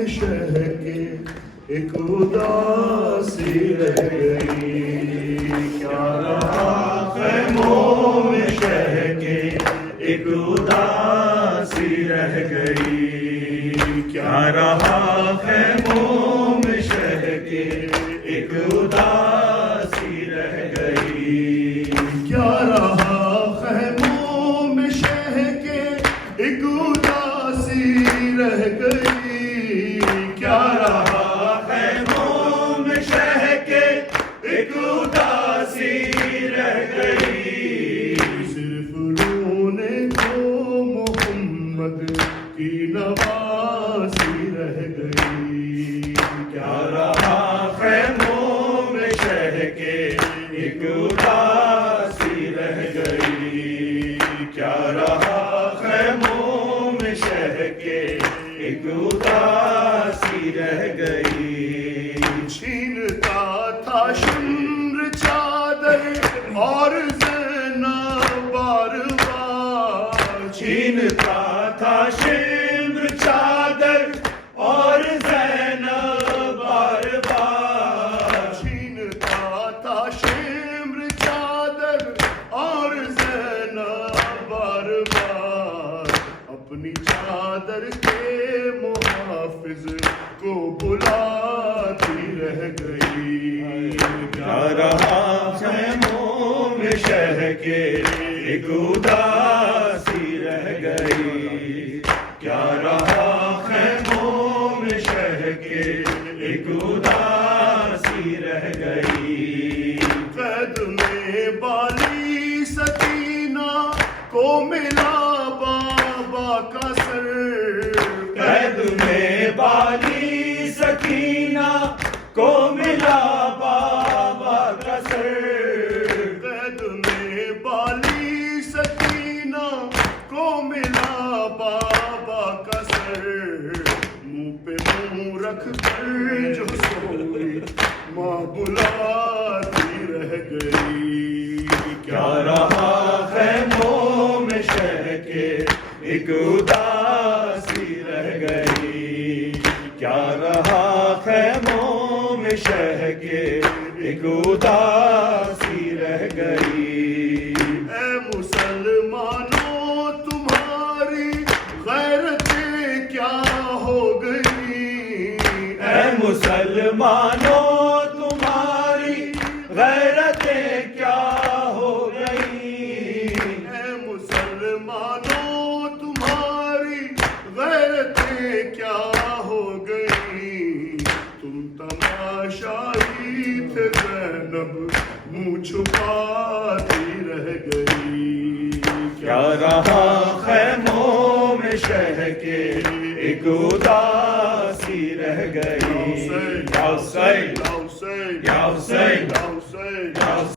میں شہ کے ایک اداسی رہ گئی، کیا رہا خیموں میں شہ کے ایک اداسی رہ گئی، کیا رہا خیموں میں شہ کے ایک اداسی رہ گئی، کیا رہا خیموں میں شہ کے ایک اداسی رہ گئی، کیا رہا خیموں میں شہ کے ایک اداسی رہ گئی، صرف رونے کو محمد کی نواسی رہ گئی، کیا رہا خیموں میں شہ کے ایک اداسی رہ گئی، کیا رہا خیموں میں شہ کے ایک اداسی رہ گئی، چھینتا تھا شمر چادر اور زینب بار بار، چھینتا تھا شمر چادر اور زینب بار بار، چھینتا تھا شمر چادر اور زینب بار بار، اپنی چادر کے محافظ کو بلاتی رہ گئی، کیا رہا خیموں میں شہ کے ایک اداسی رہ گئی، کیا رہا خیموں میں شہ کے ایک اداسی رہ گئی، قید میں بالی سکینہ کو ملا بابا کا سر، قید میں بالی سکینہ کو ملا بابا کا سر، قید میں بالی سکینہ کو ملا بابا کا سر، منہ پہ منہ رکھ کر جو سوئی ماں بلاتی رہ گئی، کیا رہا خیموں میں شہ کے ایک اداسی رہ گئی، کیا رہا خیموں میں شہ کے ایک اداسی رہ گئی، اے مسلمانوں تمہاری غیرتیں کیا ہو گئی، اے مسلمانوں تمہاری غیرتیں کیا ہو گئی، اے مسلمانوں تمہاری غیرتیں کیا ہو گئی، تم تماشائی تھے زینب منہ چھپاتی رہ گئی، کیا رہا خیموں میں شہ کے ایک اداسی رہ گئی،